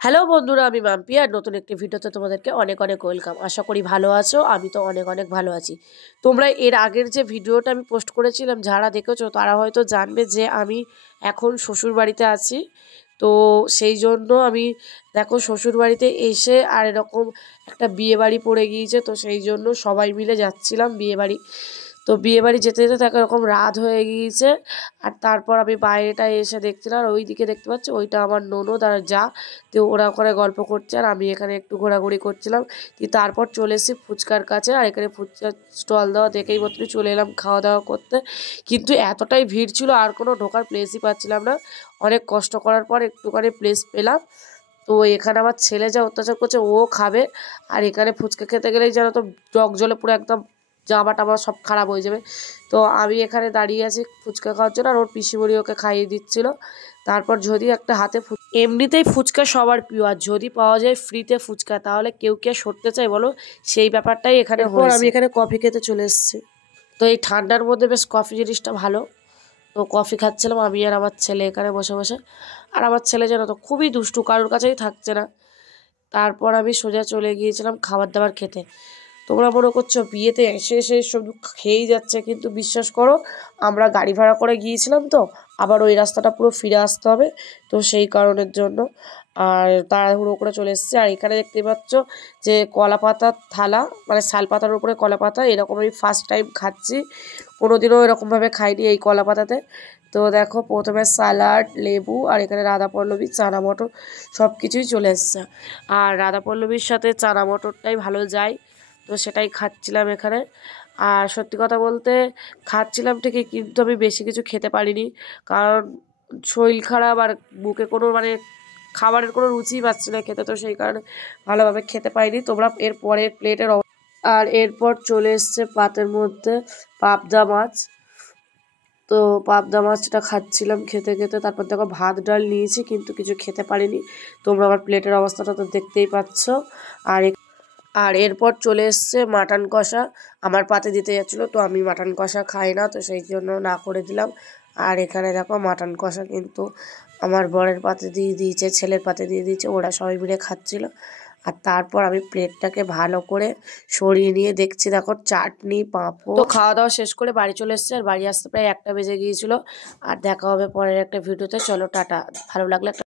Hello বন্ধুরা, আমি মাম্পি আর নতুন একটি ভিডিওতে তোমাদেরকে অনেক অনেক ওয়েলকাম। আশা করি ভালো আছো। আমি তো অনেক অনেক ভালো আছি। তোমরা এর আগের যে ভিডিওটা আমি পোস্ট করেছিলাম, যারা দেখেছো তারা হয়তো জানবে যে আমি এখন শ্বশুর বাড়িতে আছি। তো সেই জন্য আমি দেখো শ্বশুর বাড়িতে এসে আর এরকম একটা বিয়ে বাড়ি পড়ে গিয়েছে, তো সেই জন্য সবাই মিলে যাচ্ছিলাম বিয়ে বাড়ি। তো বিয়ে বাড়ি যেতে যেতে তাকে এরকম রাত হয়ে গিয়েছে। আর তারপর আমি বাইরেটায় এসে দেখছিলাম, আর ওই দিকে দেখতে পাচ্ছি ওইটা আমার ননদ আর যা। তো ওরা ওখানে গল্প করছে আর আমি এখানে একটু ঘোরাঘুরি করছিলাম। তারপর চলে এসেছি ফুচকার কাছে, আর এখানে ফুচকার স্টল দেওয়া দেখেই মাত্র চলে এলাম খাওয়া দাওয়া করতে। কিন্তু এতটাই ভিড় ছিল আর কোনো ঢোকার প্লেসই পাচ্ছিলাম না। অনেক কষ্ট করার পর একটুখানি প্লেস পেলাম। তো এখানে আমার ছেলে যা অত্যাচার করছে, ও খাবে। আর এখানে ফুচকা খেতে গেলেই যেন তো টক জলে পুরো একদম জামা টামা সব খারাপ হয়ে যাবে। তো আমি এখানে দাঁড়িয়ে আছি ফুচকা খাওয়ার জন্য, আর ওর পিসিমণি ওকে খাইয়ে দিচ্ছিল। তারপর যদি একটা হাতে এমনিতেই ফুচকা সবার প্রিয়, আর যদি পাওয়া যায় ফ্রিতে ফুচকা তাহলে কেউ কে সরতে চায় বলো? সেই ব্যাপারটাই এখানে হয়েছে। আমি এখানে কফি খেতে চলে এসেছি। তো এই ঠান্ডার মধ্যে বেশ কফি জিনিসটা ভালো। তো কফি খাচ্ছিলাম আমি আর আমার ছেলে এখানে বসে বসে। আর আমার ছেলে যেন তো খুবই দুষ্টু, কারোর কাছেই থাকছে না। তারপর আমি সোজা চলে গিয়েছিলাম খাবার দাবার খেতে। তোমরা মনে করছো বিয়েতে এসে এসে সব খেয়েই যাচ্ছে, কিন্তু বিশ্বাস করো আমরা গাড়ি ভাড়া করে গিয়েছিলাম, তো আবার ওই রাস্তাটা পুরো ফিরে আসতে হবে। তো সেই কারণের জন্য আর তাড়াহুড়ো করে চলে এসেছে। আর এখানে দেখতে পাচ্ছ যে কলা পাতার থালা, মানে শাল পাতার উপরে কলা পাতা, এরকম আমি ফার্স্ট টাইম খাচ্ছি। কোনোদিনও এরকমভাবে খাইনি এই কলা পাতাতে। তো দেখো প্রথমে স্যালাড, লেবু, আর এখানে রাধাপল্লবী, চানা মটর সব কিছুই চলে এসছে। আর রাধাপল্লবীর সাথে চানা মটরটাই ভালো যায়, তো সেটাই খাচ্ছিলাম এখানে। আর সত্যি কথা বলতে খাচ্ছিলাম ঠিকই, কিন্তু আমি বেশি কিছু খেতে পারিনি, কারণ শরীর খারাপ আর বুকে কোনো মানে খাবারের কোনো রুচিই পাচ্ছি না খেতে, তো সেই কারণে ভালোভাবে খেতে পারিনি। তোমরা এর পরের প্লেটের আর এরপর চলে এসছে পাতের মধ্যে পাবদা মাছ। তো পাবদা মাছটা খাচ্ছিলাম খেতে খেতে। তারপর দেখো ভাত ডাল নিয়েছি, কিন্তু কিছু খেতে পারিনি। তোমরা আমার প্লেটের অবস্থাটা তো দেখতেই পাচ্ছ। আর আর এরপর চলে এসছে মাটন কষা। আমার পাতে দিতে যাচ্ছিলো, তো আমি মাটন কষা খাই না, তো সেই জন্য না করে দিলাম। আর এখানে দেখো মাটন কষা কিন্তু আমার বরের পাতে দিয়ে দিয়েছে, ছেলের পাতে দিয়ে দিয়েছে, ওরা সবাই মিলে খাচ্ছিল। আর তারপর আমি প্লেটটাকে ভালো করে সরিয়ে নিয়ে দেখছি দেখো চাটনি, পাঁপড়। তো খাওয়া দাওয়া শেষ করে বাড়ি চলে এসছে, আর বাড়ি আসতে প্রায় 1টা বেজে গিয়েছিল। আর দেখা হবে পরের একটা ভিডিওতে। চলো টাটা, ভালো লাগলে